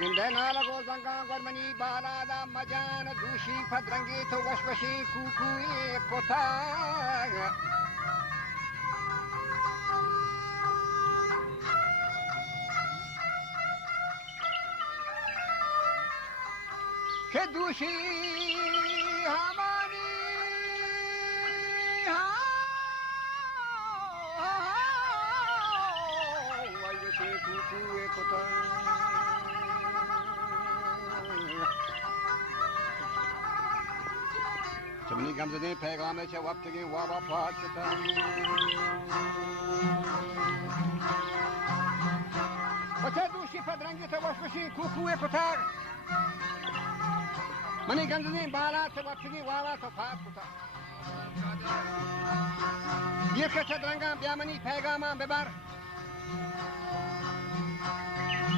Vindena la gozanga gormani balada majana dushi padrangi to washwashi kukui kota. Ke dushi hamani washwashi kukui kota. Somebody comes in, peg on the show up to get water pot. What's that? Do she padrangi to wash machine, cuckoo, epotar? Money comes in, bala to what to get water to pot. Dear Catadranga, Biamani, Pegama, Bebar.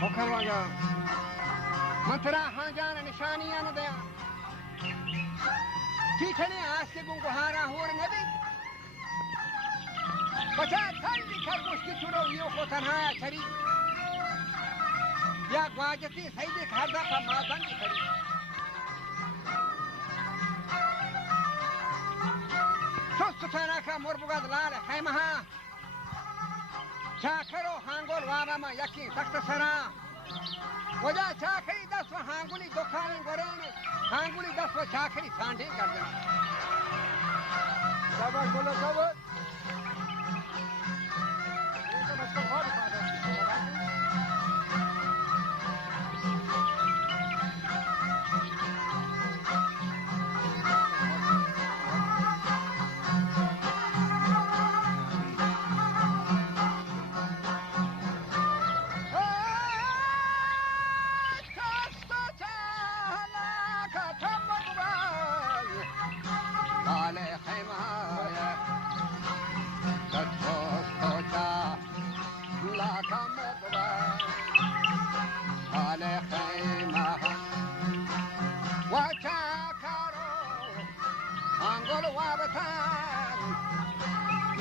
Okaraga Mantara, Hanjan, and Shani, and there. Teaching us to go Hara or Nevi. But I tell you, Karbuski to know you for Tanha, Tari. Ya Guajati, Saidi, Hadaka, Mazani, Tari. Sostanaka, Morbuga, Lara, Haimaha. Chakaro, Hangol, Warama, Yaki, Takasara. Waja Chakari, that's for Hanguli, Dokan, and Gorani. Hanguli, that's for Chakari, Sandi, Garden. Cover, Gula, cover.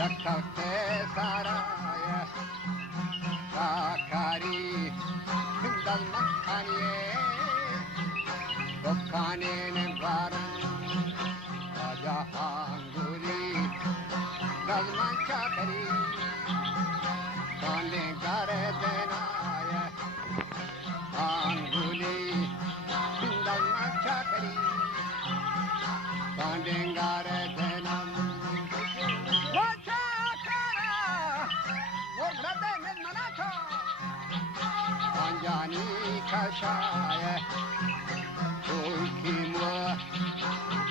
Yakte saraya Sakari Hindal Makhaniye Dokane Nevaran Raja Hanguri Galman Chakari Sande Gare Denaya Hanguli Hindal Chakari Sande Gare Denam Anjani Kashaya Tulkimwa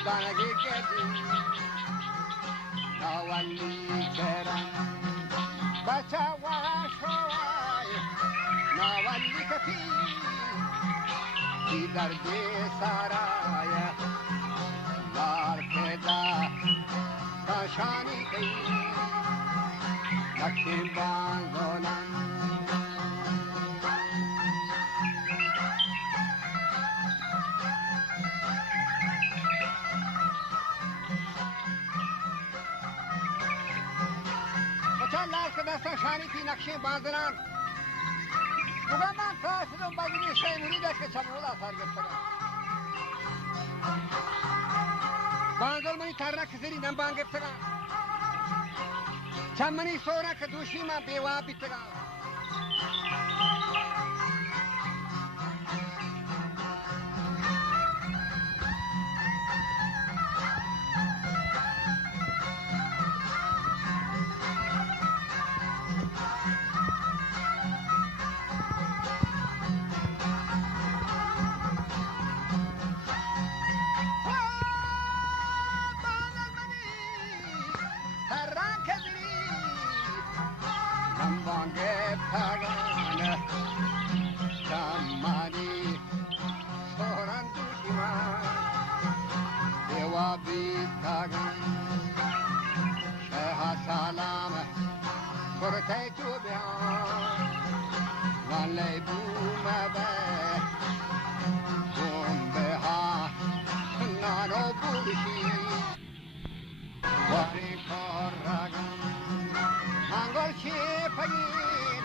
Danagi Gedi Nawali Keran Bachawa Shawai Nawali Kati Idar De Saraya Larkeda Kashani Kai Lakin Bangonan Dasta Shani ki Nakshe Bandran. Ugama Kasidum Bagini Shay Murida Kachamola Sargastana. Bandal Mani Tarna Kaziri Nambangaptana. Chamani Sora Kadushima Bewa Bitana. Salam, for a take to be on. One lay boom, a bed, boom, beha, not all bullshit. What in for Ragan, Hangol ship again,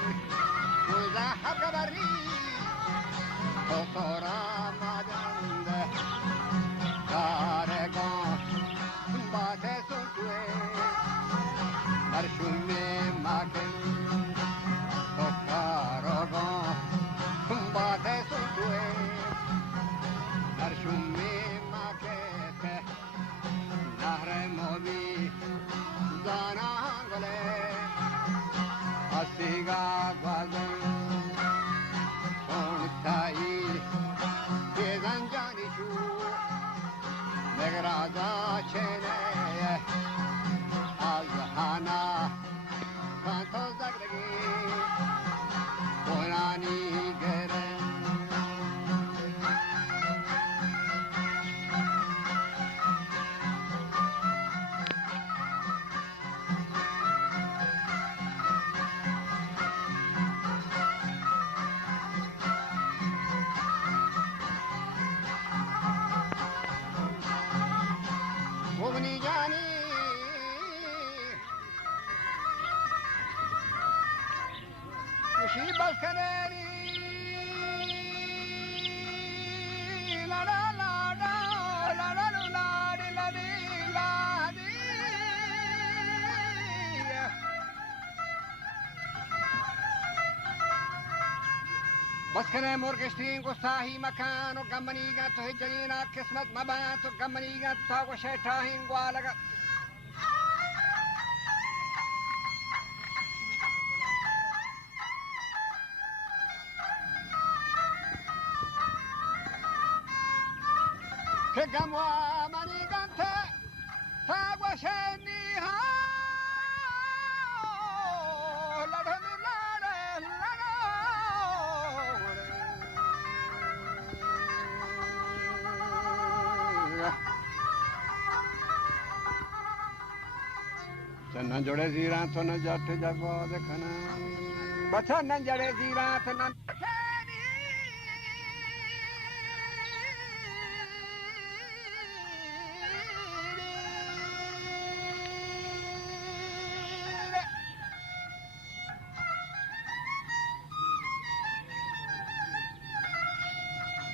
with a Hakabari, Sora madande Karegon Bate suntue Arshumi maken Tokarogon Bate suntue Arshumi makete Nahre movi Zanangole Asiga gwazan Sontai Yezanjani shu Negraza chene Azhana Kanto zagdagi Borani gere بسكنه مرغشتين قصاهي مكانو قمنيغا تهجرينا قسمت مباتو قمنيغا تاقو شيطاهين قوالغا كقموا منيغا تاقو شينيها Nan jode ziran to na jatte jagwa dekhana bacha nan jode ziran to nan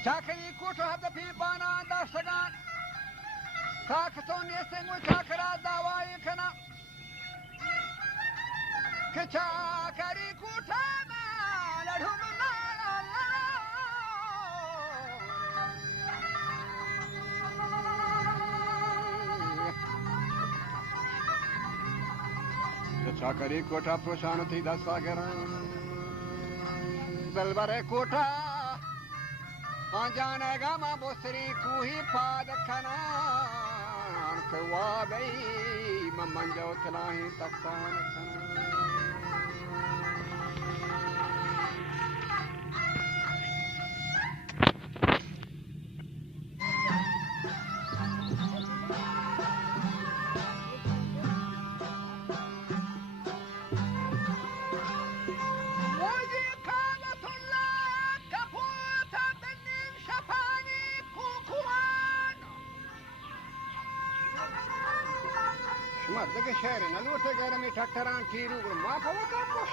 Chakari kuto hadda pi bana dastagan Kakaton yesengu chakara dawai kana Kachakari kutama la dhulu la la Kachakari kota proshanati dasagaran Belvare kota Anjana gama bosri kuhi padakana Kawabai mamanja utlahi taksan Dege şehri, nalurte garami taktaran tiru ma pavata boş.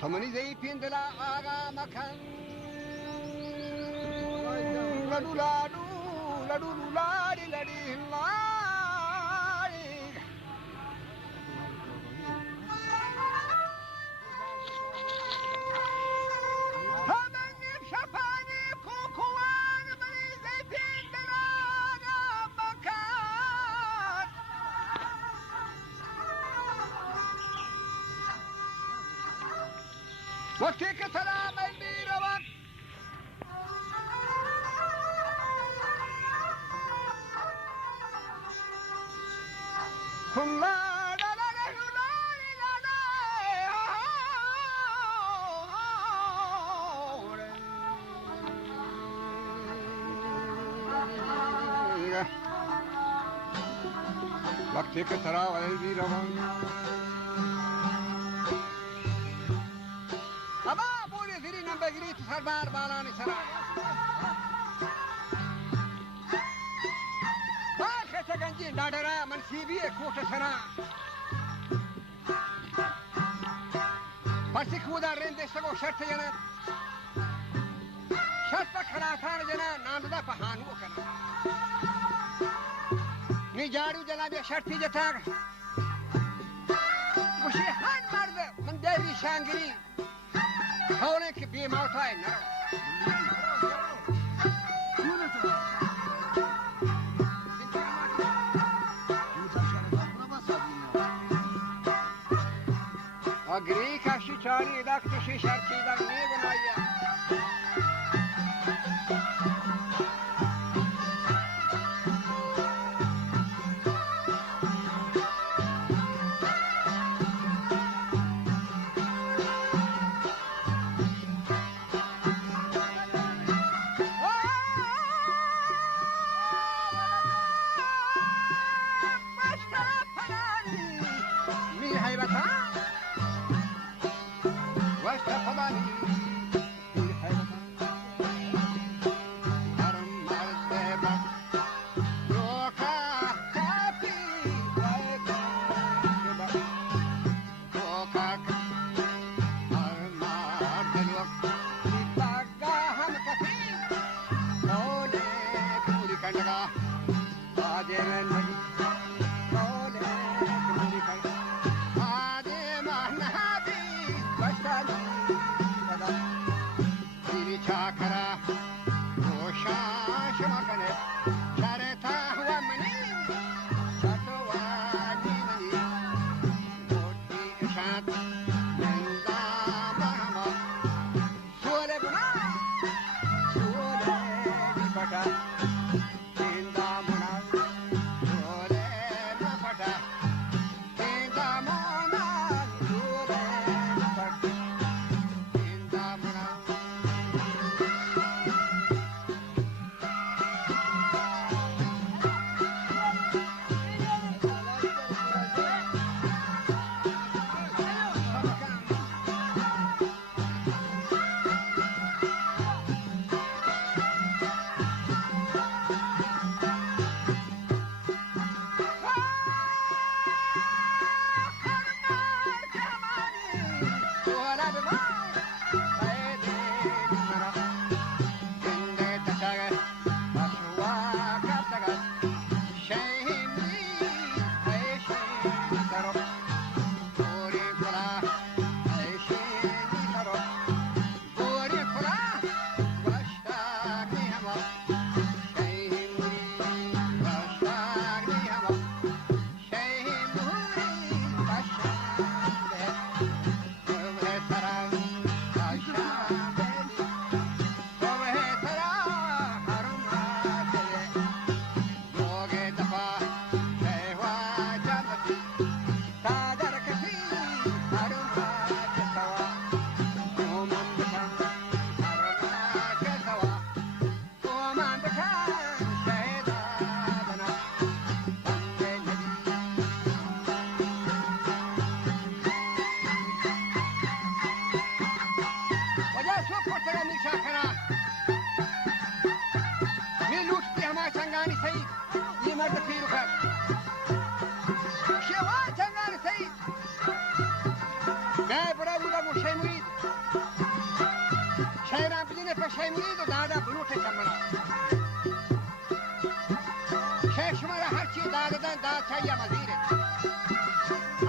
Tomani zey pindela aga makan ladu ladu ladu ladi ladi ladi Tomani şapani kukuan mani zey pindela aga makan Vakti ke selam elmira bak Kumla la la la la la la بله وقتی که ترا ولی روان اما بولی زیری نمبگیری تو سر بار بالانی سرا باشه چگنجی دادرا منصیبی کوت سرا پسی خودا رنده سگو شرط جنن شرط پا خلاتان جنن نامدہ پہانو کنا نی جارو جلابی شرطی جتاگ مشی ہن مرد من دیوی شانگری کھولیں کہ بی موت آئے نرو اگری کشی چاری دک تشی شرطی دک نی بنایا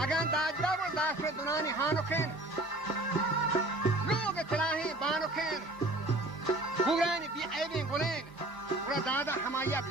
اگر دادا و داس دنانی هانوکن لوگ تلاهی بانوکن بورانی بی ایبین گلین ورا دادا حمایت